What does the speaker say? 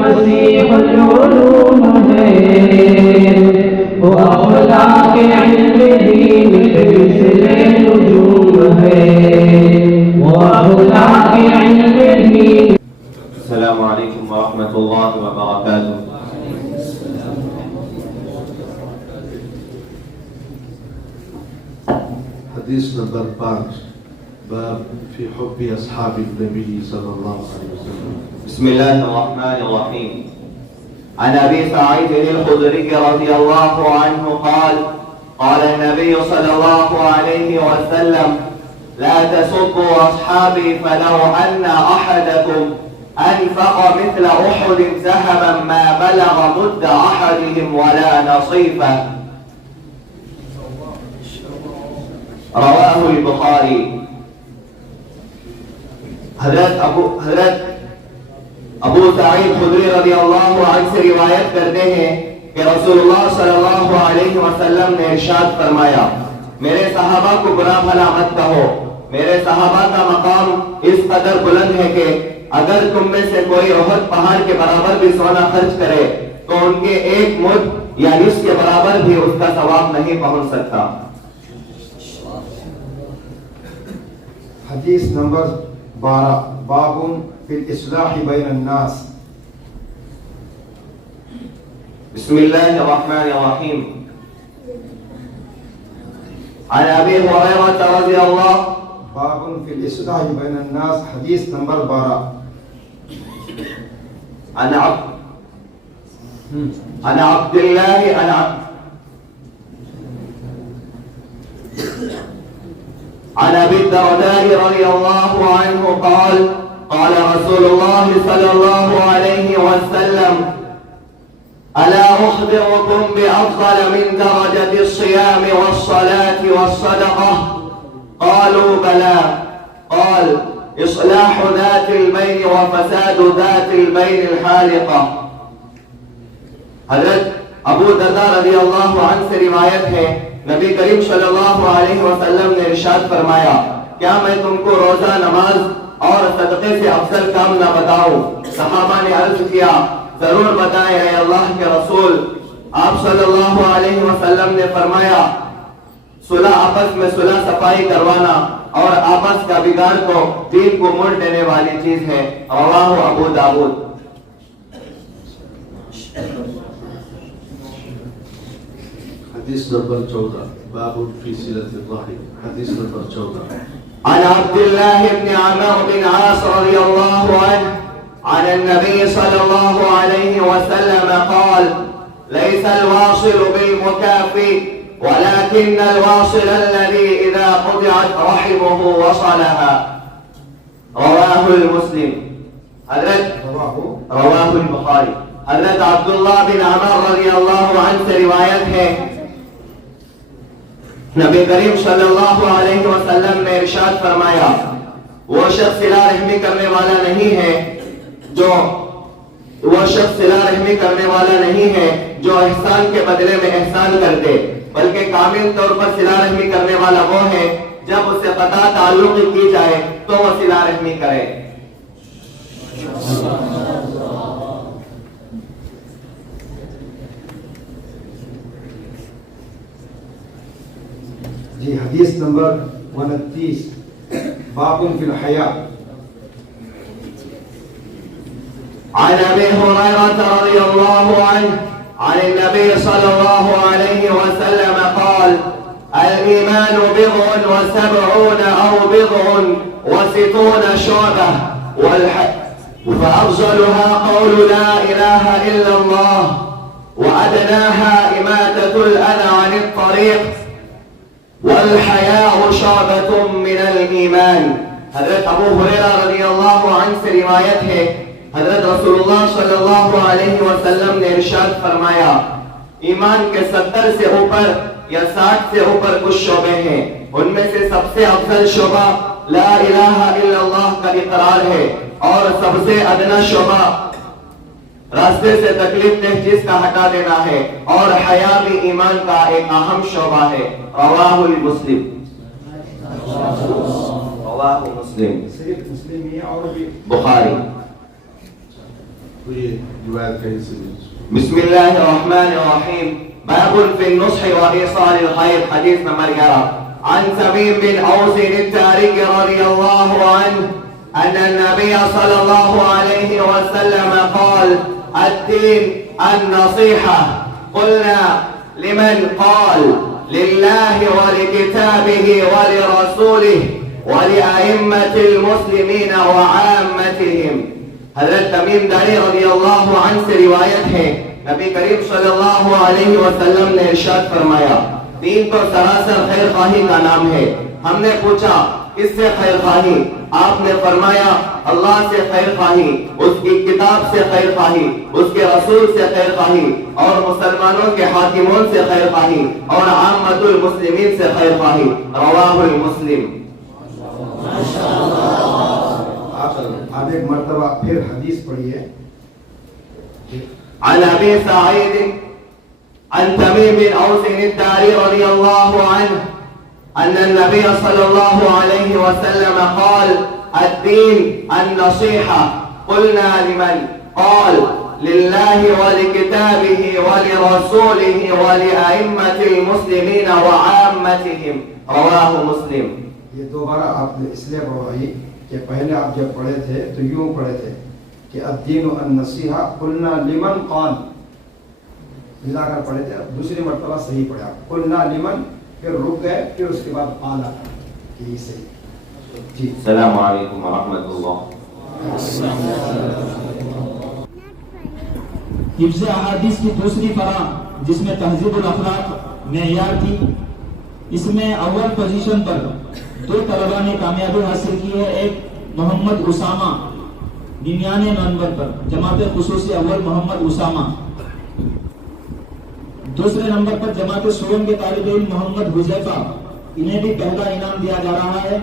मसीह उलूम है वो अखलाक इल्म दीन सिलसिले नुजूम है वो अखलाक इल्म दीन। अस्सलामु अलैकुम व रहमतुल्लाहि व बरकातुहू। हदीस नंबर 5 बाब फी हुब्बी अस्हाबी नबी सल्लल्लाहु अलैहि वसल्लम। बिस्मिल्लाहिर्रहमानिर्रहीम। अन अबी सईद अल-खुदरी रज़ियल्लाहु अन्हु क़ाल क़ाल नबी सल्लल्लाहु अलैहि वसल्लम ला तसुब्बू अस्हाबी फलौ अन्न अहदकुम अनफक़ मिस्ल उहुद ज़हबन मा बलग़ मुद्द अहदिहिम वला नसीफ़ह। रवाहुल बुखारी। हज़रत अबू सईद खुदरी रज़ियल्लाहु अन्हु से रिवायत करते हैं कि रसूलुल्लाह सल्लल्लाहु अलैहि वसल्लम ने इरशाद फरमाया, मेरे सहाबा को बुरा भला मत कहो। मेरे सहाबा का मकाम इस कदर बुलंद है कि अगर तुम में से कोई उहद पहाड़ के बराबर भी सोना खर्च करे तो उनके एक मुद्द या इसके बराबर भी उसका सवाब नहीं पहुंच सकता। हदीस नंबर 12 बाबुन फिल इस्लाहि बैन अन्नास। बिस्मिल्लाहिर्रहमानिर्रहीम। अन अबी हुरैरा रज़ियल्लाहु बाबुन फिल इस्लाहि बैन अन्नास। हदीस नंबर 12 अन अब्दुल्लाह عن أبي الدرداء رضي الله عنه قال قال رسول الله صلى الله عليه وسلم ألا أخبركم بأفضل من درجة الصيام والصلاة والصدقة؟ قالوا بلى. قال إصلاح ذات البين وفساد ذات البين الحالقة। हज़रत अबू दरदा रज़ी अल्लाहु अन्हु से रिवायत है, नबी करीम सल्लल्लाहु अलैहि वसल्लम ने इरशाद फरमाया, क्या मैं तुमको रोजा, नमाज और सदक़े से अफजल काम न बताऊं? सहाबा ने अर्ज किया, जरूर बताएं ऐ अल्लाह के रसूल। आप सल्लल्लाहु अलैहि वसल्लम ने फरमाया, सुलह आपस में सुलह सफाई करवाना और आपस का बिगाड़ को दीन को मोड़ देने वाली चीज है। रवाहु अबू दाऊद। हदीस नंबर 14 बाब फी सिलतिर रहम। हदीस नंबर 14 عن عبد الله بن عمرو بن عاص رضي الله عنه عن النبي صلى الله عليه وسلم قال ليس الواصل بالمكافئ ولكن الواصل الذي إذا قطعت رحمه وصلها. رواه المسلم. رواه البخاري। हज़रत अब्दुल्लाह बिन अमर रज़ियल्लाहु अन्हु से रिवायत है, नबी करीम सल्लल्लाहु अलैहि वसल्लम ने इरशाद फरमाया, वो शख्स सिला रहमी करने वाला नहीं है जो एहसान के बदले में एहसान कर दे, बल्कि कामिल तौर पर सिला रहमी करने वाला वो है जब उससे कता ताल्लुक़ की जाए तो वो सिला रहमी करे। जी हदीस नंबर 29 बाबुन फिल हया। عن أبي هريرة رضي الله عنه عن النبي صلى الله عليه وسلم قال الإيمان بضع وسبعون أو بضع وستون شعبة فأفضلها قول لا إله إلا الله وأدناها إماتة الأذى عن الطريق والحياء शअबत मिनल ईमान। हजरत अबू हुरैरा रज़ियल्लाहु अन्हु से रिवायत है, हजरत रसूलुल्लाह सल्लल्लाहु अलैहि वसल्लम ने इरशाद फरमाया, ईमान के 70 से ऊपर या 60 से ऊपर कुछ शोबे हैं, उनमें से सबसे अफजल शोबा ला इलाहा इल्लल्लाह का इकरार है और सबसे अदना शोबा रास्ते से तकलीफ देह चीज का हटा देना है और हया भी ईमान का एक अहम शोबा है। रवाहुल मुस्लिम। रवाहु मुस्लिम। सिर्फ मुस्लिम ही है और भी बुखारी। तो ये रिवायत कहीं से भी बिस्मिल्लाहिर्रहमानिर्रहीम। बाबुन फिन नुस्ह व ईसालिल खैर। हदीस नंबर 11 عن تميم بن أوس الداري رضي الله عنه أن النبي صلى الله عليه وسلم قال الدين النصيحة. قلنا لمن؟ قال لله ولكتابه ولرسوله ولأئمة المسلمين وعامتهم. हजरत तमीम दारी रज़ी अल्लाह अन्हु से रिवायत है, नबी करीम सल्लल्लाहु अलैहि वसल्लम ने इरशाद फरमाया, दीन तो सरासर खैर खाही का नाम है। हमने पूछा किससे खैर खाही? आपने फरमाया अल्लाह से खैर खाही, उसकी किताब से खैर खाही, उसके रसूल से खैर खाही और मुसलमानों के हाकिमों से खैर खाही और आम्मतुल मुस्लिमीन से खैर खाही। रवाहुल मुस्लिम। आप एक मर्तबा फिर हदीस पढ़िए। عن أبي سعيد عن تميم بن أوس الداري رضي الله عنه أن النبي صلى الله عليه وسلم قال الدين النصيحة. قلنا لمن؟ قال لله ولكتابه ولرسوله ولأئمة المسلمين وعامتهم. رواه مسلم। ये दोबारा आपने इसलिए पढ़वाई कि पहले आप जब पढ़े थे तो यूं पढ़े थे कि अद्दीन अन्नसीहा कुलना लिमन कौन, मिलाकर पढ़े थे। दूसरी मर्तबा सही पढ़े आप, कुलना लिमन, फिर रुक गए, फिर उसके बाद आला कि ये सही। जी, अस्सलामु अलैकुम व रहमतुल्लाह। हिफ्ज़ अहादीस की दूसरी फराह जिसमें तहज़ीबुल अखलाक मेयार थी, इसमें अव्वल पोजीशन पर दो तलबा ने कामयाबी हासिल की है। एक मोहम्मद उसामा 99 नंबर पर, जमात खुसूसी अव्वल मोहम्मद उसामा। दूसरे नंबर पर जमात सुरम के तालिब इल्म मोहम्मद हुज़ैफा, इन्हें भी पहला इनाम दिया जा रहा है।